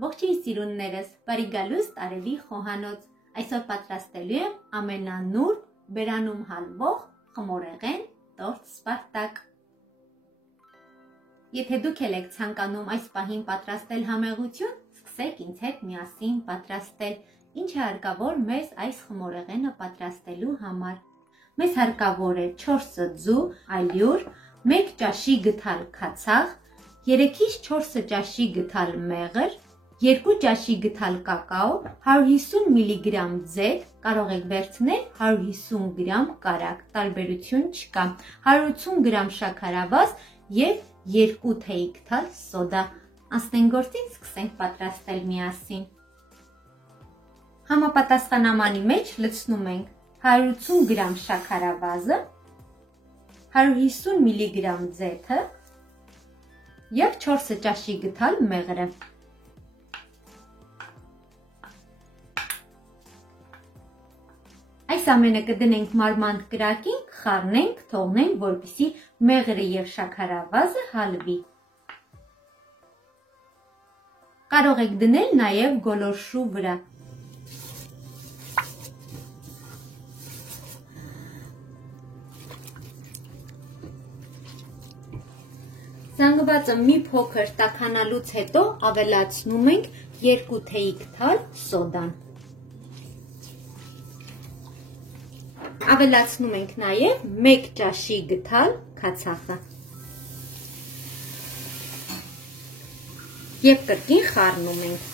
Ողջույն սիրուններս, բարի գալուստ արևի խոհանոց։ Այսօր պատրաստելու եմ ամենանուրբ բերանում հալվող խմորեղեն տորտ Սպարտակ։ Եթե դուք եք ցանկանում այս պահին պատրաստել համեղություն, սկսեք ինձ հետ միասին պատրաստել։ Ինչ է հարկավոր մեզ այս խմորեղենը պատրաստելու համար։ Մեզ հարկավոր է 4 ձու ալյուր, 1 ճաշի գթալ քացախ, 3-ից 4 ճաշի գթալ մեղր, 2 ճաշի գթալ կակաո, 150 մգ ձեթ, կարող եք վերցնել 150 գրամ կարագ, տարբերություն չկա, 180 գրամ շաքարավազ և 2 թեյ գթալ սոդա։ Անցնենք գործին, սկսենք պատրաստել միասին։ Համապատասխանամանի մեջ լցնում ենք 180 գրամ շաքարավազը, 150 մգ ձեթը և 4 ճաշի գթալ մեղրը։ Այս ամենը կդնենք մարմանդ կրակին, կխառնենք, թողնենք, որպեսզի մեղրը և շաքարավազը հալվի։ Կարող եք դնել նաև գոլորշու վրա։ Զանգվածը մի փոքր տաքանալուց հետո ավելացնում ենք 2 թեյ գթալ սոդան։ Ավելացնում ենք նաև 1 ճաշի գթալ քացախը և կրկին խառնում ենք։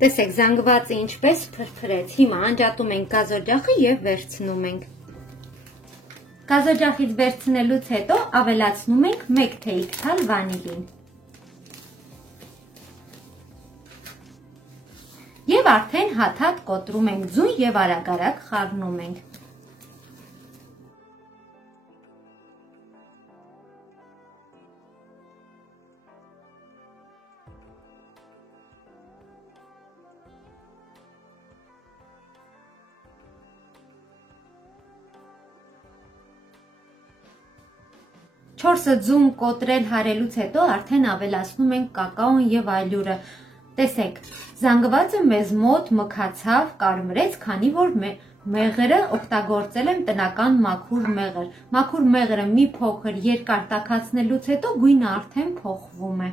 Տեսեք, զանգվածը ինչպես փրփրեց։ Հիմա անջատում ենք գազօջախը և վերցնում ենք։ Գազօջախից վերցնելուց հետո ավելացնում ենք 1 թեյ գթալ վանիլին։ Եվ արդեն հատ-հատ կոտրում ենք ձուն և արագ-արագ խառնում ենք։ Չորսը ձուն կոտրել հարելուց հետո արդեն ավելացնում ենք կակաոն և ալյուրը։ Տեսեք, զանգվածը մեզ մոտ մքացավ, կարմրեց, քանի որ մեղրը օգտագործել եմ տնական մաքուր մեղր։ Մաքուր մեղրը մի փոքր երկար տաքացնելուց հետո գույնը արդեն փոխվում է։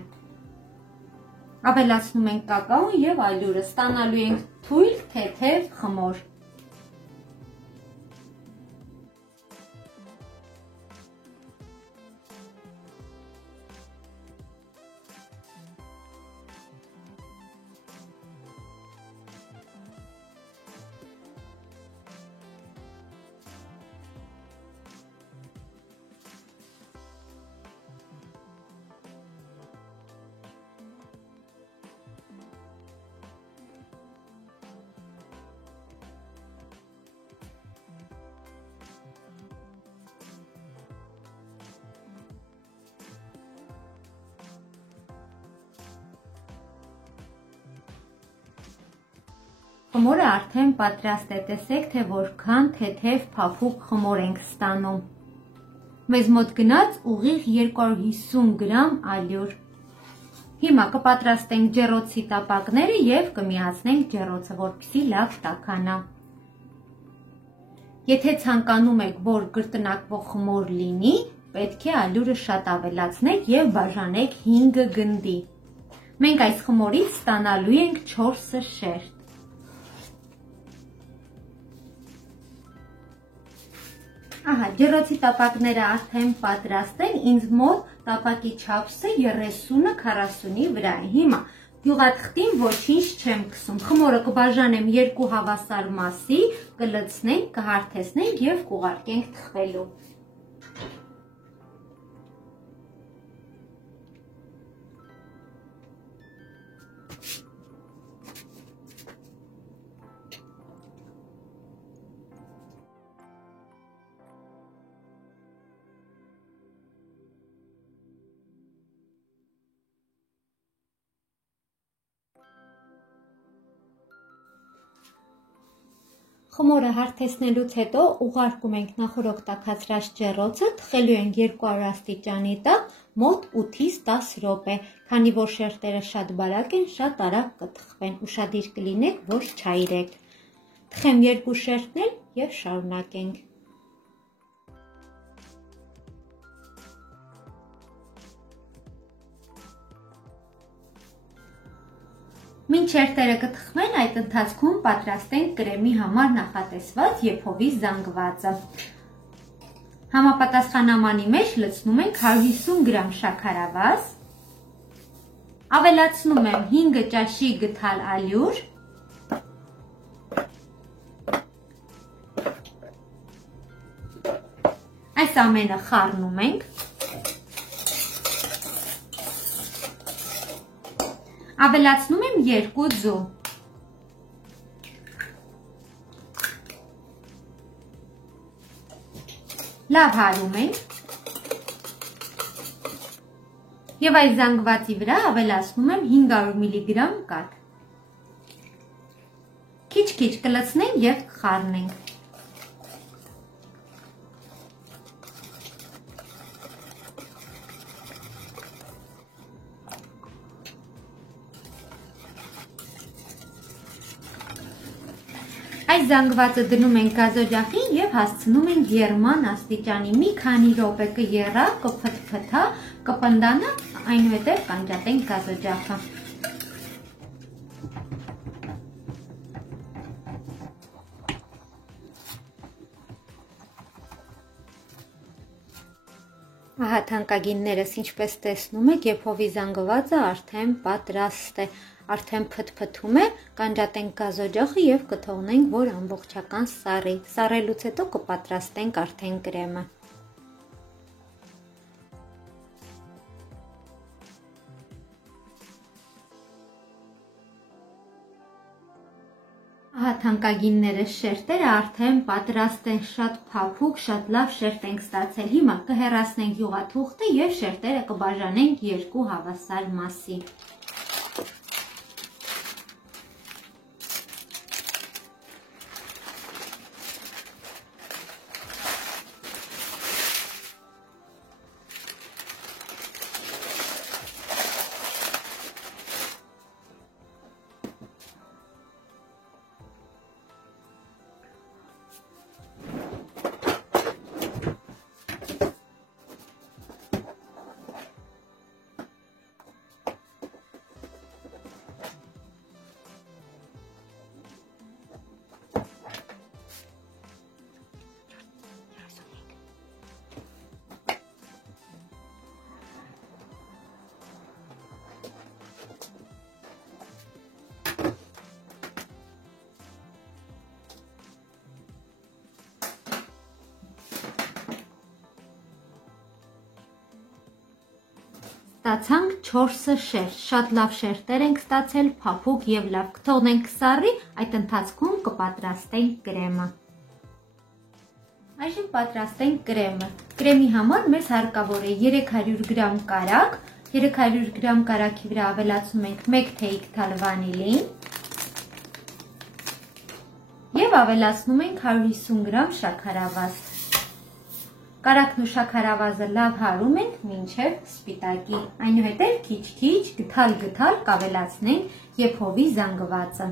Ավելացնում ենք կակաոն և ալյուրը, ստանալու ենք թույլ թեթև խմոր։ Խմորը արդեն պատրաստ է, տեսեք, թե որքան թեթև փափուկ խմոր ենք ստանում։ Մեզ մոտ գնաց ուղիղ 250 գրամ ալյուր։ Հիմա կպատրաստենք ջեռոցի տապակները և կմիացնենք ջեռոցը, որպեսզի լավ տաքանա։ Եթե ցանկանում եք, որ կրկնակվող խմոր լինի, պետք է ալյուրը շատ ավելացնեք և բաժանեք 5 գնդի։ Մենք այս խմորից ստանալու ենք 4 շերտ։ Ահա, ջեռոցի տապակները արդեն պատրաստ են, ինձ մոտ տապակի չափսը 30-ը 40-ի վրա է։ Հիմա յուղաթղթին ոչինչ չեմ քսում, խմորը կբաժանեմ 2 հավասար մասի, կլցնենք, կհարթեսնենք և կուղարկենք թխվելու։ Խմորը հարթեցնելուց հետո ուղարկում ենք նախորդ տաքացրած ջեռոցը, թխելու ենք 200 աստիճանի տակ մոտ 8-ից 10 րոպե, քանի որ շերտերը շատ բարակ են, շատ արագ կթխվեն, ուշադիր կլինեք, որ չայրեք։ Թխեմ 2 շերտն էլ և շարունակենք։ Մինչ շերտերը կթխվեն, այդ ընթացքում պատրաստենք կրեմի համար նախատեսված եփովի զանգվածը։ Համապատասխանամանի մեջ լցնում ենք 150 գրամ շաքարավազ, ավելացնում եմ 5 ճաշի գթալ ալյուր, այս ամենը խառնում ենք, ավելացնում եմ 2 ձու։ Լավ հարում ենք և այս զանգվածի վրա ավելացնում եմ 500 մգ կաթ։ Քիչ-քիչ կլցնենք և կխառնենք։ Այս զանգվածը դնում ենք գազօջախին և հասցնում ենք եռման աստիճանի, մի քանի րոպե կեռա, կփթփթա, կպնդանա, այնուհետև կանջատենք գազօջախը։ Ահա թանկագիններս, ինչպես տեսնում եք, եփովի զանգվածը արդեն պատրաստ է, արդեն փթփթում է, կանջատենք գազօջախը և կթողնենք, որ ամբողջական սառի։ Սառելուց հետո կպատրաստենք արդեն կրեմը։ Ահա թանկագիններս, շերտերը արդեն պատրաստ են, շատ փափուկ, շատ լավ շերտ ենք ստացել։ Հիմա կհեռացնենք յուղաթուղթը և շերտերը կբաժանենք 2 հավասար մասի։ Ստացանք 4 շերտ, շատ լավ շերտեր ենք ստացել, փափուկ և լավ, կթողնենք սառի, այդ ընթացքում կպատրաստենք կրեմը։ Այժմ պատրաստենք կրեմը։ Կրեմի համար մեզ հարկավոր է 300 գրամ կարագ, 300 գրամ կարագի վրա ավելացնում ենք 1 թեյիկ թալ վանիլին և ավելացնում ենք 150 գրամ շաքարավազ։ Կարագն ու շաքարավազը լավ հարում ենք մինչև սպիտակի, այնուհետև քիչ-քիչ, գթալ-գթալ կավելացնենք եփովի զանգվածը։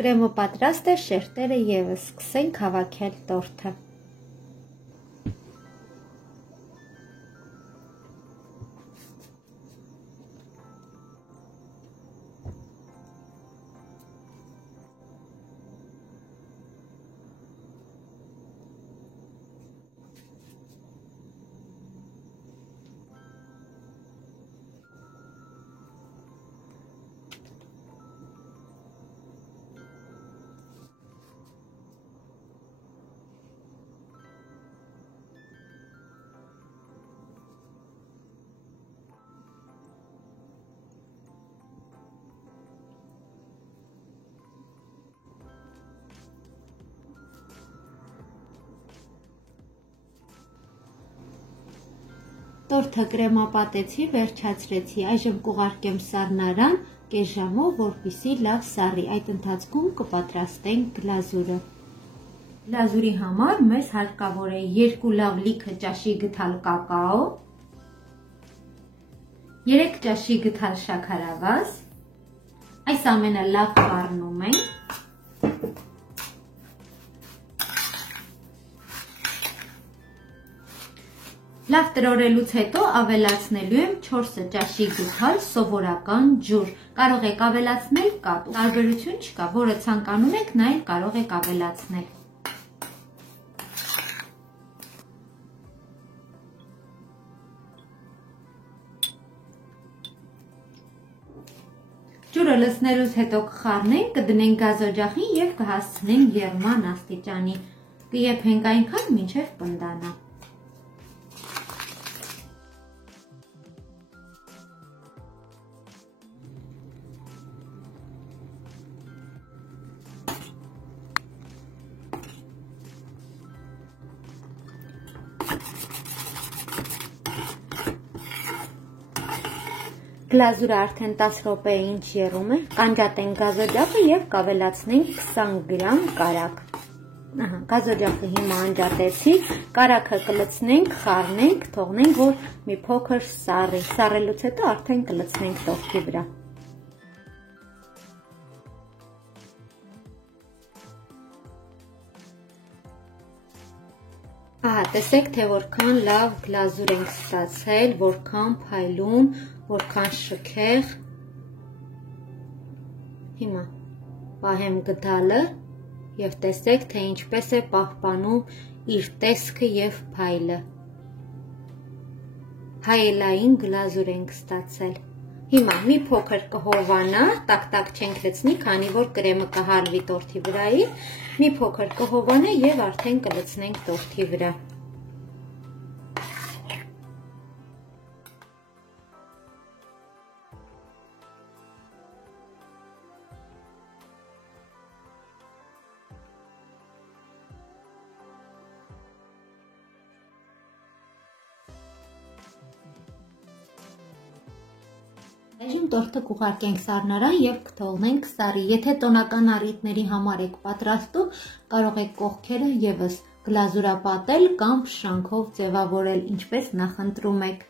Կրեմը պատրաստ է, շերտերը ևս, սկսենք հավաքել տորթը։ Տորթը կրեմապատեցի, վերջացրեցի, այժմ կուղարկեմ սառնարան կես ժամով, որպեսզի լավ սառի, այդ ընթացքում կպատրաստենք գլազուրը։ Գլազուրի համար մեզ հարկավոր է 2 լավ լիքը ճաշի գթալ կակաո, 3 ճաշի գթալ շաքարավազ, այս ամենը լավ խառնում ենք, լավ տրորելուց հետո ավելացնելու եմ 4 ճաշի գթալ սովորական ջուր, կարող եք ավելացնել կաթ, տարբերություն չկա, որը ցանկանում եք նա էլ կարող եք ավելացնել։ Ջուրը լցնելուց հետո կխառնենք, կդնենք գազօջախին և կհասցնենք եռման աստիճանի, կեփենք այնքան մինչև պնդանա։ Գլազուրը արդեն 10 րոպե ինչ եռում է, կանջատենք գազօջախը և կավելացնենք 20 գրամ կարագ։ Գազօջախը հիմա անջատեցի, կարագը կլցնենք, խառնենք, թողնենք, որ մի փոքր սառի, սառելուց հետո արդեն կլցնենք տորթի վրա։ Ահա, տեսեք, թե որքան լավ գլազուր ենք ստացել, որքան փայլուն, որքան շքեղ։ Հիմա պահեմ գդալը և տեսեք, թե ինչպես է պահպանում իր տեսքը և փայլը։ Հայելային գլազուր ենք ստացել։ Հիմա մի փոքր կհովանա, տակ-տակ չենք լցնի, քանի որ կրեմը կհալվի տորթի վրայի, մի փոքր կհովանա և արդեն կլցնենք տորթի վրա։ Այժմ տորթը կուղարկենք սառնարան և կթողնենք սառի։ Եթե տոնական առիթների համար եք պատրաստում, կարող եք կողքերը ևս գլազուրապատել կամ շանքով ձևավորել, ինչպես նախընտրում եք։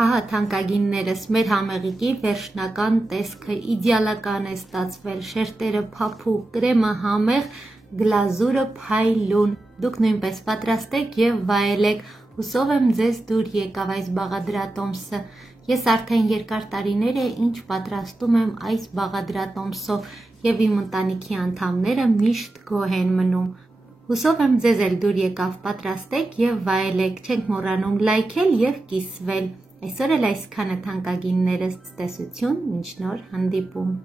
Ահա թանկագիններս, մեր համեղիկի վերջնական տեսքը իդեալական է ստացվել, շերտերը փափուկ, կրեմը համեղ, գլազուրը փայլուն։ Դուք նույնպես պատրաստեք և վայելեք, հուսով եմ ձեզ դուր եկավ այս բաղադրատոմսը։ Ես արդեն երկար տարիներ է ինչ պատրաստում եմ այս բաղադրատոմսով և իմ ընտանիքի անդամները միշտ գոհ են մնում։ Հուսով եմ ձեզ էլ դուր եկավ, պատրաստեք և վայելեք, չենք մոռանում լայքել և կիսվել։ Այսօր էլ այսքանը թանկագիններս, ցտեսություն, մինչ նոր հանդիպում։